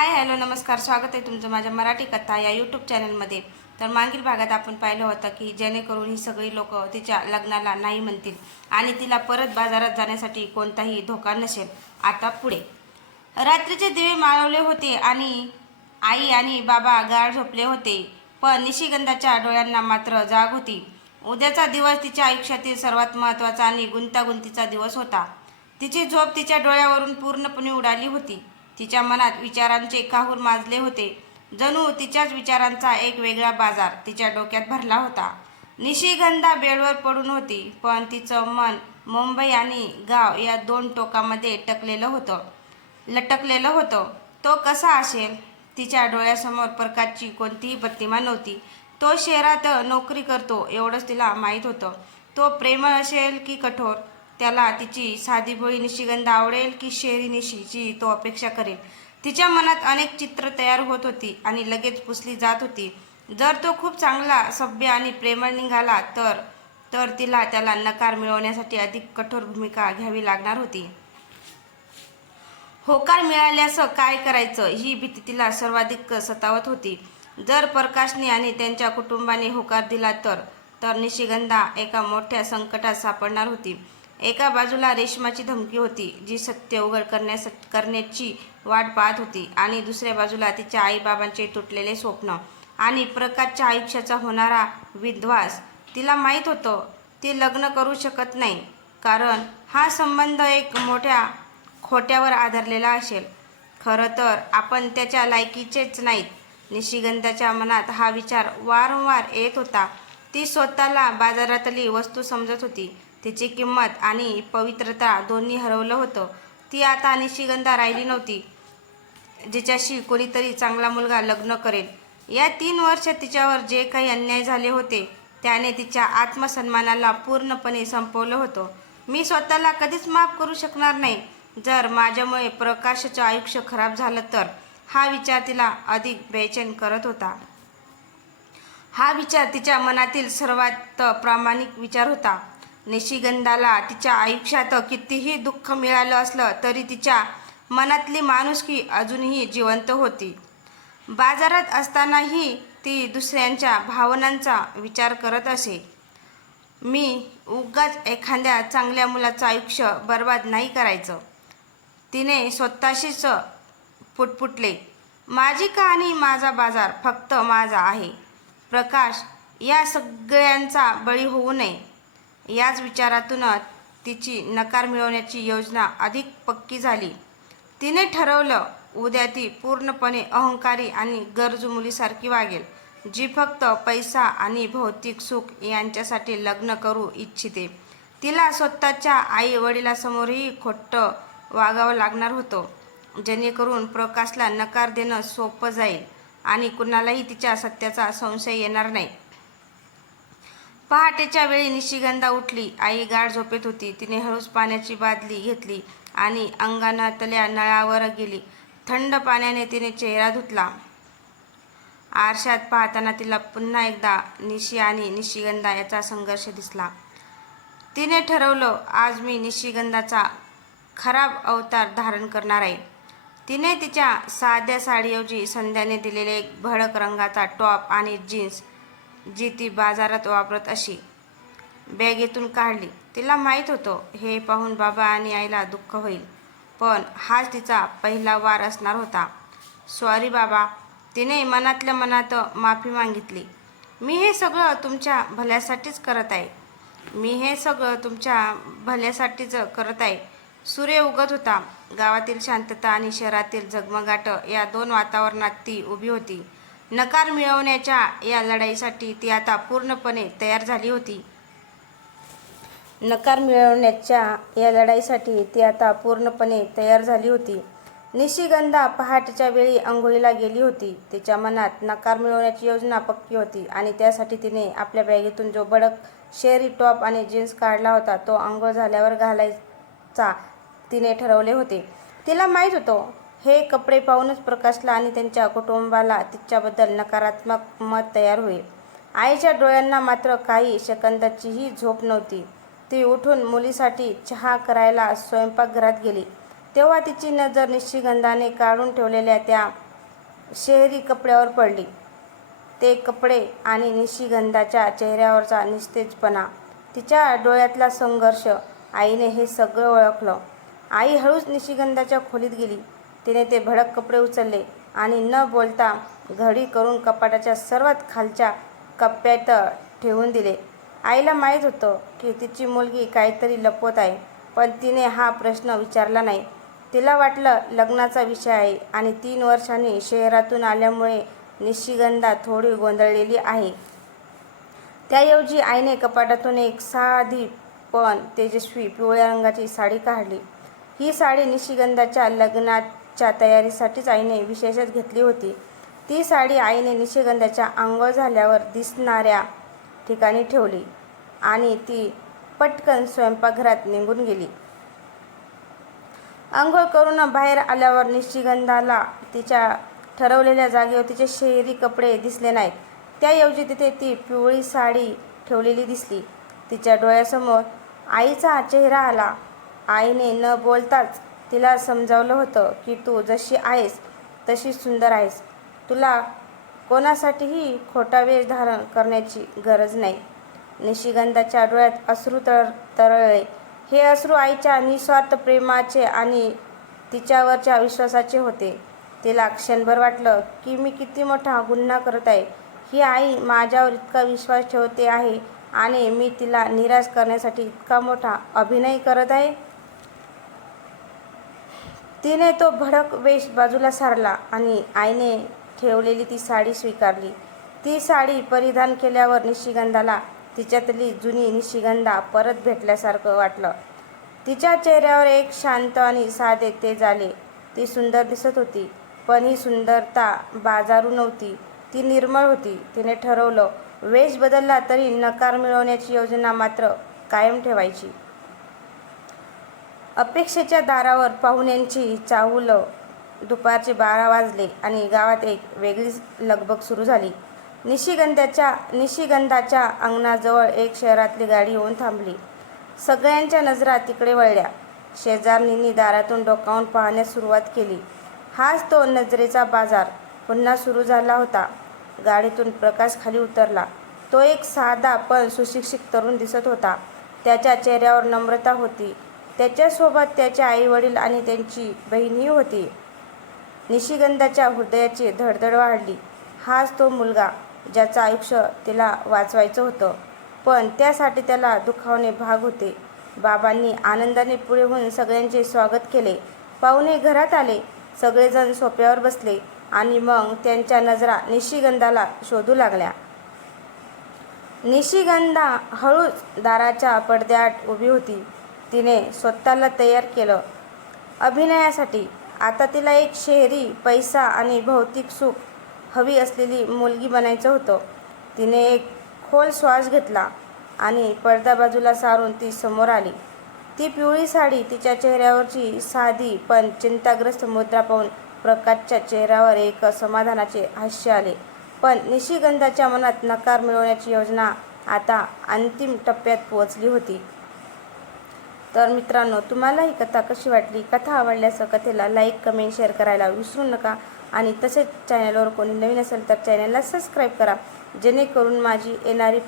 Hi hello नमस्कार, स्वागत आहे तुमचं माझ्या मराठी कथा या यूट्यूब चॅनलमध्ये. तर मागील भागात आपण पाहिलं होतं की जेणेकरून ही सगळी लोक तिच्या लग्नाला नाही म्हणतील आणि तिला परत बाजारात जाण्यासाठी कोणताही धोका नसेल. आता पुढे रात्रीचे दिवे माळवले होते आणि आई आणि बाबा गाढ झोपले होते, पण निशिगंधाच्या डोळ्यांना मात्र जाग होती. उद्याचा दिवस तिच्या आयुष्यातील सर्वात महत्त्वाचा आणि गुंतागुंतीचा दिवस होता. तिची झोप तिच्या डोळ्यावरून पूर्णपणे उडाली होती. तिच्या मनात विचारांचे काहूर माजले होते. जणू तिच्याच विचारांचा एक वेगळा बाजार तिच्या डोक्यात भरला होता. निशिगंधा बेडवर पडून होती, पण तिचं मन मुंबई आणि गाव या दोन टोकामध्ये लटकलेलं होतं. तो कसा असेल? तिच्या डोळ्यासमोर प्रकाशची कोणतीही प्रतिमा नव्हती. तो शहरात नोकरी करतो एवढंच तिला माहीत होतं. तो प्रेमळ असेल की कठोर? त्याला तिची साधीभोळी निशिगंधा आवडेल की शहरी निशी जी तो अपेक्षा करेल? तिच्या मनात अनेक चित्र तयार होत होती आणि लगेच पुसली जात होती. जर तो खूप चांगला, सभ्य आणि प्रेमळ निघाला तर तिला त्याला नकार मिळवण्यासाठी अधिक कठोर भूमिका घ्यावी लागणार होती. होकार मिळाल्यास काय करायचं ही भीती तिला सर्वाधिक सतावत होती. जर प्रकाशने आणि त्यांच्या कुटुंबाने होकार दिला तर निशिगंधा एका मोठ्या संकटात सापडणार होती. एका बाजूला रेशमाची धमकी होती, जी सत्य उघड करण्याची वाट पाहत होती, आणि दुसऱ्या बाजूला तिच्या आईबाबांचे तुटलेले स्वप्न आणि प्रकाशच्या आयुष्याचा होणारा विध्वंस. तिला माहीत होतं ती लग्न करू शकत नाही, कारण हा संबंध एक मोठ्या खोट्यावर आधारलेला असेल. खरं तर आपण त्याच्या लायकीचेच नाहीत. निशिगंधाच्या मनात हा विचार वारंवार येत होता. ती स्वतःला बाजारातली वस्तू समजत होती. तिची किंमत आणि पवित्रता दोन्ही हरवलं होतं. ती आता निशिगंधा राहिली नव्हती, जिच्याशी कोणीतरी चांगला मुलगा लग्न करेल. या 3 वर्षात तिच्यावर जे काही अन्याय झाले होते त्याने तिच्या आत्मसन्मानाला पूर्णपणे संपवलं होतं. मी स्वतःला कधीच माफ करू शकणार नाही जर माझ्यामुळे प्रकाशचं आयुष्य खराब झालं तर, हा विचार तिला अधिक बेचैन करत होता. हा विचार तिच्या मनातील सर्वात प्रामाणिक विचार होता. निशिगंधाला तिच्या आयुष्यात कितीही दुःख मिळालं असलं तरी तिच्या मनातली माणुसकी अजूनही जिवंत होती. बाजारात असतानाही ती दुसऱ्यांच्या भावनांचा विचार करत असे. मी उगाच एखाद्या चांगल्या मुलाचं आयुष्य बर्बाद नाही करायचं, तिने स्वतःशीच पुटपुटले. माझी कहाणी, माझा बाजार, फक्त माझा आहे. प्रकाश या सगळ्यांचा बळी होऊ नये. याच विचारातून तिची नकार मिळवण्याची योजना अधिक पक्की झाली. तिने ठरवलं, उद्या ती पूर्णपणे अहंकारी आणि गरजू मुलीसारखी वागेल, जी फक्त पैसा आणि भौतिक सुख यांच्यासाठी लग्न करू इच्छिते. तिला स्वतःच्या आई वडिलांसमोरही खोटं वागावं लागणार होतं, जेणेकरून प्रकाशला नकार देणं सोपं जाईल आणि कुणालाही तिच्या सत्याचा संशय येणार नाही. पहाटेच्या वेळी निशिगंधा उठली. आई गाढ झोपेत होती. तिने हळूच पाण्याची बादली घेतली आणि अंगणातल्या नळावर गेली. थंड पाण्याने तिने चेहरा धुतला. आरशात पाहताना तिला पुन्हा एकदा निशी आणि निशिगंधा याचा संघर्ष दिसला. तिने ठरवलं, आज मी निशिगंधाचा खराब अवतार धारण करणार आहे. तिने तिच्या साध्या साडीऐवजी संध्याने दिलेले एक भडक रंगाचा टॉप आणि जीन्स, जी ती बाजारात वापरत अशी, बॅगेतून काढली. तिला माहीत होतं हे पाहून बाबा आणि आईला दुःख होईल, पण हाच तिचा पहिला वार असणार होता. सॉरी बाबा, तिने मनातल्या मनात माफी मागितली. मी हे सगळं तुमच्या भल्यासाठीच करत आहे. सूर्य उगत होता. गावातील शांतता आणि शहरातील झगमगाट या दोन वातावरणात ती उभी होती. नकार मिळवण्याच्या या लढाईसाठी ती आता पूर्णपणे तयार झाली होती. निशिगंधा पहाटेच्या वेळी अंघोळीला गेली होती. तिच्या मनात नकार मिळवण्याची योजना पक्की होती आणि त्यासाठी तिने आपल्या बॅगेतून जो भडक शहरी टॉप आणि जीन्स काढला होता तो अंघोळ झाल्यावर घालायचा तिने ठरवले होते. तिला माहीत होतं हे कपडे पाहूनच प्रकाशला आणि त्यांच्या कुटुंबाला तिच्याबद्दल नकारात्मक मत तयार होईल. आईच्या डोळ्यांना मात्र काही सेकंदाचीही झोप नव्हती. ती उठून मुलीसाठी चहा करायला स्वयंपाकघरात गेली, तेव्हा तिची नजर निशिगंधाने काढून ठेवलेल्या त्या शहरी कपड्यावर पडली. ते कपडे आणि निशिगंधाच्या चेहऱ्यावरचा निस्तेजपणा, तिच्या डोळ्यातला संघर्ष, आईने हे सगळं ओळखलं. आई हळूच निशिगंधाच्या खोलीत गेली. तिने ते भडक कपडे उचलले आणि न बोलता घडी करून कपाटाच्या सर्वात खालच्या कप्प्यात ठेवून दिले. आईला माहीत होतं की तिची मुलगी काहीतरी लपवत आहे, पण तिने हा प्रश्न विचारला नाही. तिला वाटलं लग्नाचा विषय आहे आणि 3 वर्षांनी शहरातून आल्यामुळे निशिगंधा थोडी गोंधळलेली आहे. त्याऐवजी आईने कपाटातून एक साधी पण तेजस्वी पिवळ्या रंगाची साडी काढली. ही साडी निशिगंधाच्या लग्नाच्या तयारीसाठीच आईने विशेषच घेतली होती. ती साडी आईने निशिगंधाच्या अंघोळ झाल्यावर दिसणाऱ्या ठिकाणी ठेवली आणि ती पटकन स्वयंपाकघरात निघून गेली. अंघोळ करून बाहेर आल्यावर निशिगंधाला तिच्या ठरवलेल्या जागेवर तिचे शहरी कपडे दिसले नाहीत. त्याऐवजी तिथे ती पिवळी साडी ठेवलेली दिसली. तिच्या डोळ्यासमोर आईचा चेहरा आला. आईने न बोलताच तिला समजावलं होतं की तू जशी आहेस तशी सुंदर आहेस. तुला कोणासाठीही खोटा वेश धारण करण्याची गरज नाही. निशिगंधाच्या डोळ्यात अश्रू तरळले. हे अश्रू आईच्या निस्वार्थ प्रेमाचे आणि तिच्यावरच्या विश्वासाचे होते. तिला क्षणभर वाटलं की मी किती मोठा गुन्हा करत आहे. ही आई माझ्यावर इतका विश्वास ठेवते आहे आणि मी तिला निराश करण्यासाठी इतका मोठा अभिनय करत आहे. तिने तो भडक वेश बाजूला सारला आणि आईने ठेवलेली ती साडी स्वीकारली. ती साडी परिधान केल्यावर निशिगंधाला तिच्यातली जुनी निशिगंधा परत भेटल्यासारखं वाटलं. तिच्या चेहऱ्यावर एक शांत आणि साधे तेज आले. ती सुंदर दिसत होती, पण ही सुंदरता बाजारू नव्हती, ती निर्मळ होती. तिने ठरवलं, वेश बदलला तरी नकार मिळवण्याची योजना मात्र कायम ठेवायची. अपेक्षेच्या दारावर पाहुण्यांची चाहुल. दुपारचे 12 वाजले आणि गावात एक वेगळीच लगबग सुरू झाली. निशिगंधाच्या अंगणाजवळ एक शहरातली गाडी येऊन थांबली. सगळ्यांच्या नजरा तिकडे वळल्या. शेजारणींनी दारातून डोकावून पाहण्यास सुरुवात केली. हाच तो नजरेचा बाजार पुन्हा सुरू झाला होता. गाडीतून प्रकाश खाली उतरला. तो एक साधा पण सुशिक्षित तरुण दिसत होता. त्याच्या चेहऱ्यावर नम्रता होती. त्याच्यासोबत त्याचे आईवडील आणि त्यांची बहीणही होती. निशिगंधाच्या हृदयाची धडधड वाढली. हाच तो मुलगा ज्याचं आयुष्य तिला वाचवायचं होतं, पण त्यासाठी त्याला दुखावणे भाग होते. बाबांनी आनंदाने पुढे होऊन सगळ्यांचे स्वागत केले. पाहुणे घरात आले. सगळेजण सोफ्यावर बसले आणि मग त्यांच्या नजरा निशिगंधाला शोधू लागल्या. निशिगंधा हळूच दाराच्या पडद्याआड उभी होती. तिने स्वतःला तयार केलं अभिनयासाठी. आता तिला एक शहरी, पैसा आणि भौतिक सुख हवी असलेली मुलगी बनायचं होतं. तिने एक खोल श्वास घेतला आणि पडदा बाजूला सारून ती समोर आली. ती पिवळी साडी, तिच्या चेहऱ्यावरची साधी पण चिंताग्रस्त मुद्रा पाहून प्रकाशच्या चेहऱ्यावर एक समाधानाचे हास्य आले. पण निशिगंधाच्या मनात नकार मिळवण्याची योजना आता अंतिम टप्प्यात पोहोचली होती. तर मित्रांनो, तुम्हाला ही कथा कशी वाटली? कथा आवडल्यास कथेला लाईक, कमेंट, शेअर करायला विसरू नका. आणि तसेच चॅनलवर कोणी नवीन असेल तर चॅनलला सबस्क्राईब करा, जेणेकरून माझी येणारी